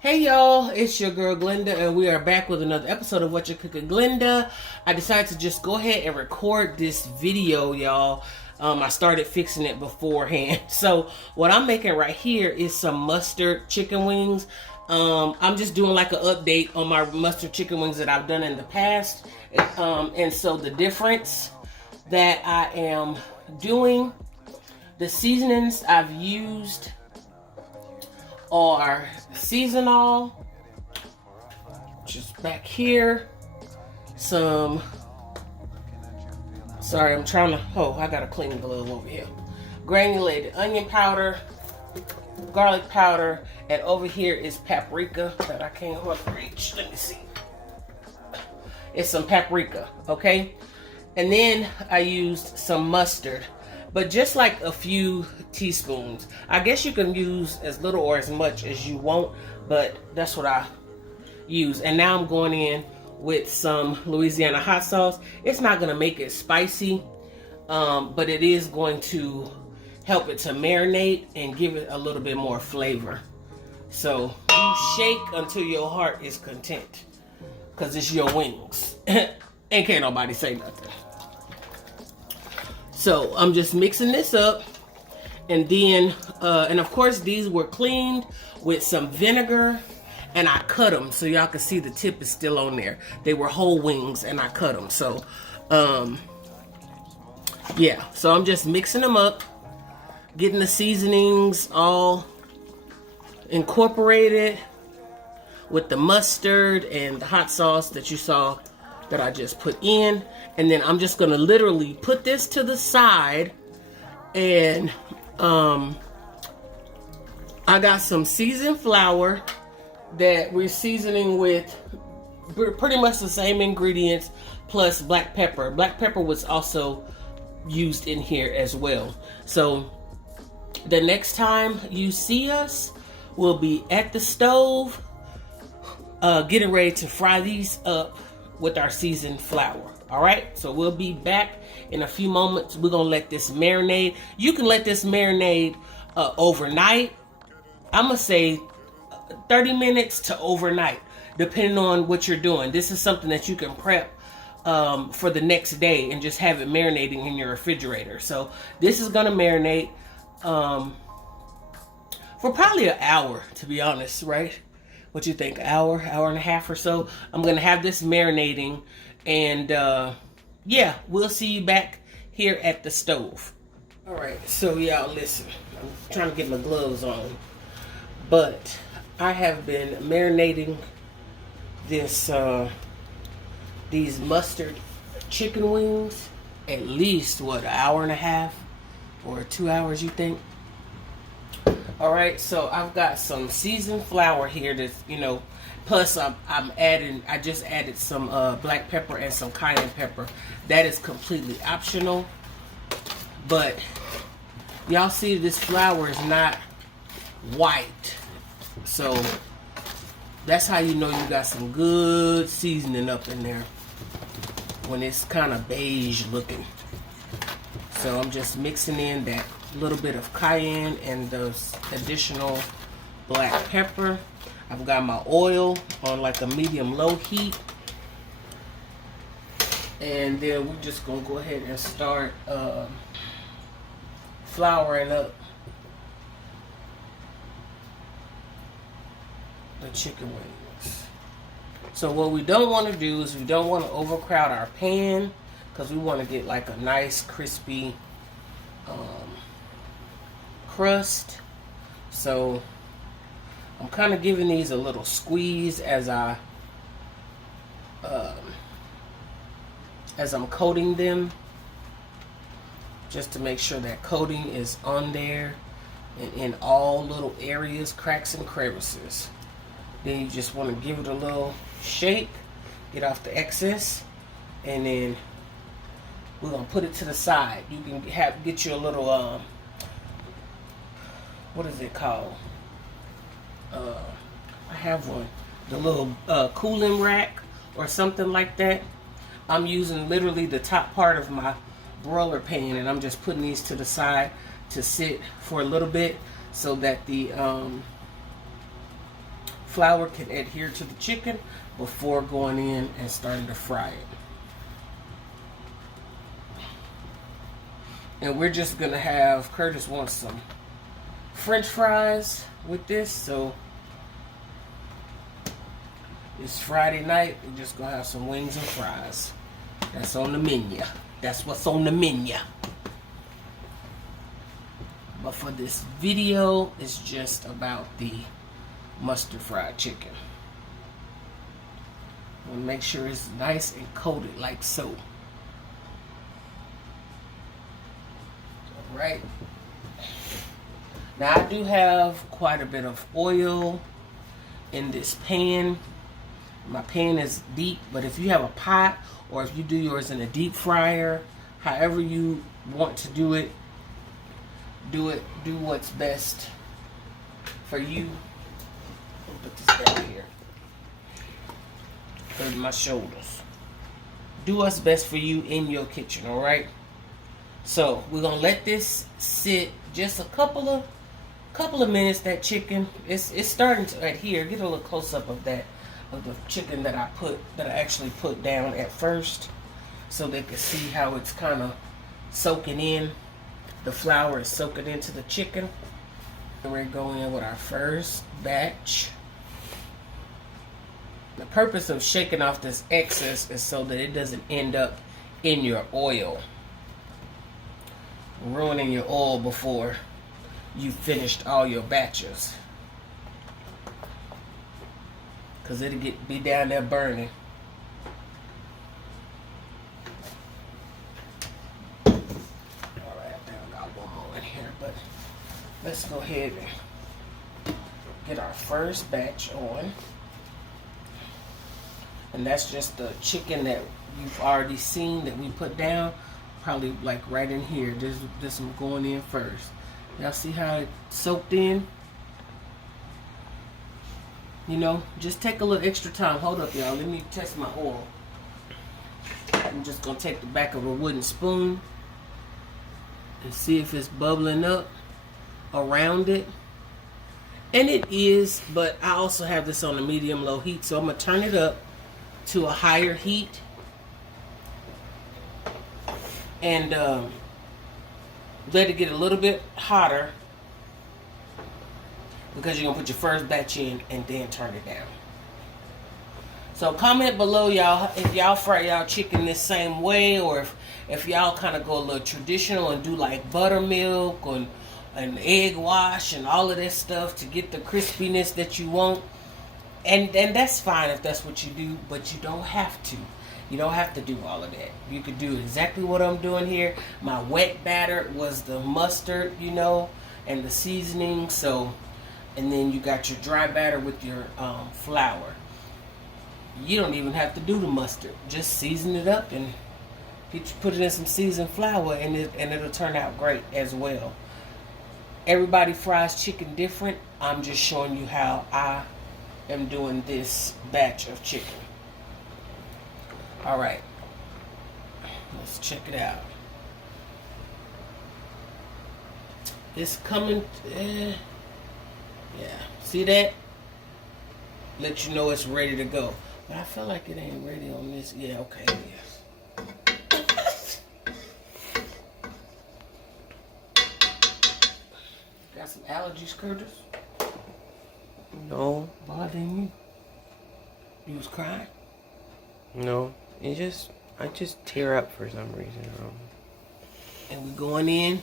Hey y'all, it's your girl Glenda, and we are back with another episode of Whatcha Cookin Glenda. I decided to just go ahead and record this video, y'all. I started fixing it beforehand. So what I'm making right here is some mustard chicken wings. I'm just doing like an update on my mustard chicken wings that I've done in the past. And so the difference that I am doing, the seasonings I've used are seasonal, just back here, some, sorry, I'm trying to, I gotta clean the glove over here, granulated onion powder, garlic powder, and over here is paprika that I can't hardly reach. Let me see. It's some paprika, okay? And then I used some mustard, but just like a few teaspoons. I guess you can use as little or as much as you want, but that's what I use. And now I'm going in with some Louisiana hot sauce. It's not gonna make it spicy, but it is going to help it to marinate and give it a little bit more flavor. So you shake until your heart is content, because it's your wings. And can't nobody say nothing. So I'm just mixing this up, and then, and of course these were cleaned with some vinegar, and I cut them so y'all can see the tip is still on there. They were whole wings, and I cut them. So, yeah. So I'm just mixing them up, getting the seasonings all incorporated with the mustard and the hot sauce that you saw that I just put in. And then I'm just gonna literally put this to the side, and I got some seasoned flour that we're seasoning with pretty much the same ingredients plus black pepper. Black pepper was also used in here as well. So the next time you see us, we'll be at the stove getting ready to fry these up with our seasoned flour. All right, so we'll be back in a few moments. We're gonna let this marinate. You can let this marinate overnight. I'm gonna say 30 minutes to overnight, depending on what you're doing. This is something that you can prep for the next day and just have it marinating in your refrigerator. So this is gonna marinate for probably an hour, to be honest, right? What you think, hour and a half or so? I'm gonna have this marinating, and yeah, we'll see you back here at the stove. All right, so y'all listen, I'm trying to get my gloves on, but I have been marinating this these mustard chicken wings at least, what, an hour and a half or 2 hours, you think? All right, so I've got some seasoned flour here that's, plus I just added some black pepper and some cayenne pepper. That is completely optional, but y'all see this flour is not white. So that's how you know you got some good seasoning up in there, when it's kind of beige looking. So I'm just mixing in that little bit of cayenne and the additional black pepper. I've got my oil on like a medium-low heat, and then we're just gonna go ahead and start flouring up the chicken wings. So what we don't want to do is we don't want to overcrowd our pan, because we want to get like a nice crispy crust. So I'm kind of giving these a little squeeze as I'm coating them, just to make sure that coating is on there and in all little areas, cracks and crevices. Then you just want to give it a little shake, get off the excess, and then we're gonna put it to the side. You can get you a little what is it called? I have one. The little cooling rack or something like that. I'm using literally the top part of my broiler pan, and I'm just putting these to the side to sit for a little bit so that the flour can adhere to the chicken before going in and starting to fry it. And we're just gonna have, Curtis wants some French fries with this, so it's Friday night, we're just gonna have some wings and fries. That's on the menu. That's what's on the menu. But for this video, it's just about the mustard fried chicken. I want to make sure it's nice and coated like so. Alright. Now I do have quite a bit of oil in this pan. My pan is deep, but if you have a pot or if you do yours in a deep fryer, however you want to do it, do what's best for you. Put this down here. Over my shoulders. Do what's best for you in your kitchen, alright? So we're gonna let this sit just a couple of minutes. That chicken, it's starting to adhere. Get a little close up of that, of the chicken that I actually put down at first, so they can see how it's kind of soaking in. The flour is soaking into the chicken. And we're going in with our first batch. The purpose of shaking off this excess is so that it doesn't end up in your oil, ruining your oil before you finished all your batches, because it'll be down there burning. But let's go ahead and get our first batch on. And that's just the chicken that you've already seen that we put down. Probably like right in here. This one going in first. Y'all see how it soaked in? You know, just take a little extra time. Hold up, y'all. Let me test my oil. I'm just going to take the back of a wooden spoon and see if it's bubbling up around it. And it is, but I also have this on a medium-low heat, so I'm going to turn it up to a higher heat and let it get a little bit hotter, because you're going to put your first batch in and then turn it down. So comment below, y'all, if y'all fry y'all chicken this same way, or if y'all kind of go a little traditional and do like buttermilk and egg wash and all of this stuff to get the crispiness that you want. And that's fine if that's what you do, but you don't have to. You don't have to do all of that. You could do exactly what I'm doing here. My wet batter was the mustard, you know, and the seasoning. So, and then you got your dry batter with your flour. You don't even have to do the mustard. Just season it up and put it in some seasoned flour, and it'll turn out great as well. Everybody fries chicken different. I'm just showing you how I am doing this batch of chicken. Alright, let's check it out. It's coming, yeah, see that? Let you know it's ready to go. But I feel like it ain't ready on this. Yeah, okay, yes. Got some allergies, Curtis? No. Bothering you? You was crying? No. I just tear up for some reason. And we're going in.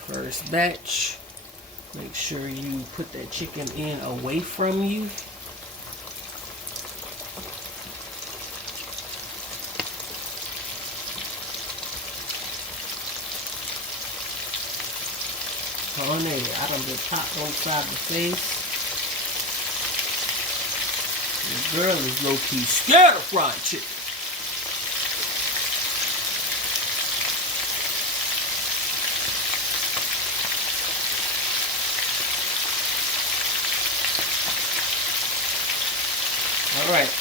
First batch. Make sure you put that chicken in away from you. Honey, I done been popped on the side of the face. The girl is low-key scared of fried chicken. Alright.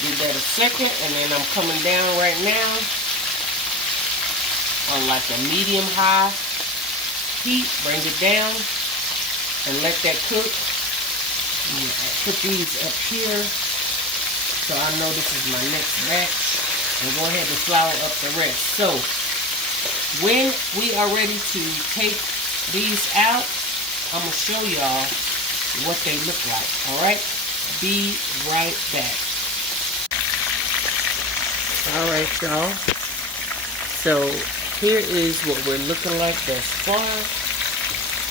Give that a second, and then I'm coming down right now on like a medium-high heat. Bring it down. and let that cook. Put these up here so I know this is my next batch. And go ahead and flour up the rest. So when we are ready to take these out, I'm going to show y'all what they look like. Alright? Be right back. Alright, y'all. So here is what we're looking like thus far.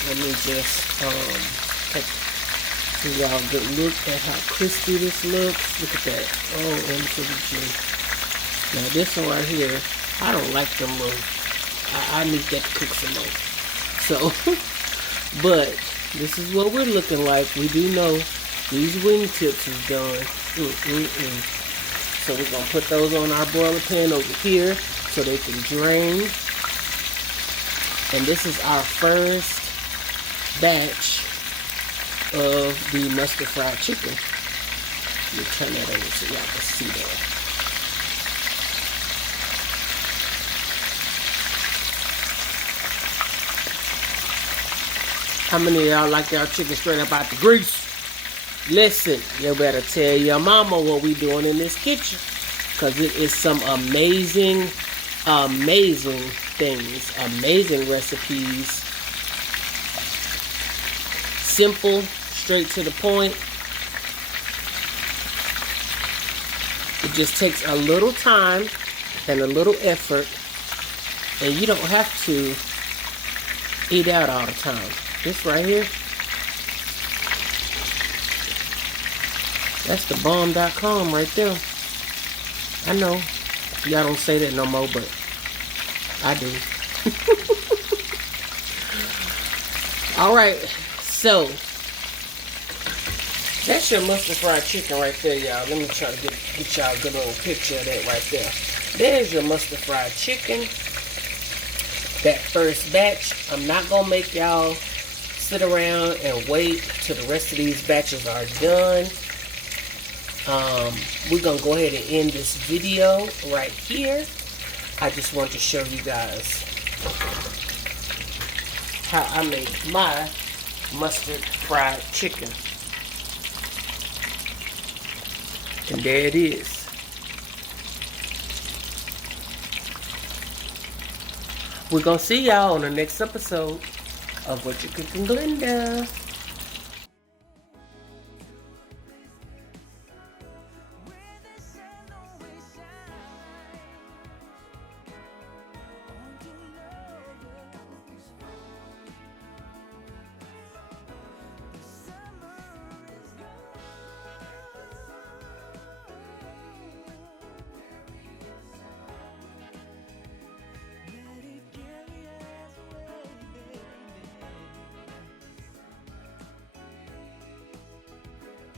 Let me just give y'all a good look at how crispy this looks. Look at that. Oh, into the G. Now this one right here, I don't like them little. I need that to cook some more. So, but this is what we're looking like. We do know these wingtips is done. So we're gonna put those on our boiler pan over here so they can drain. And this is our first batch of the mustard fried chicken. Let me turn that over so y'all can see that. How many of y'all like y'all chicken straight up out the grease? Listen, you better tell your mama what we doing in this kitchen. Because it is some amazing, amazing things. Amazing recipes. Simple, straight to the point. It just takes a little time and a little effort. And you don't have to eat out all the time. This right here, that's the bomb.com right there. I know y'all don't say that no more, but I do. Alright, so that's your mustard fried chicken right there, y'all. Let me try to get y'all a good little picture of that right there. There's your mustard fried chicken. That first batch. I'm not gonna make y'all sit around and wait till the rest of these batches are done. We're gonna go ahead and end this video right here. I just want to show you guys how I make my mustard fried chicken. And there it is. We're gonna see y'all on the next episode of Whatcha Cookin Glenda.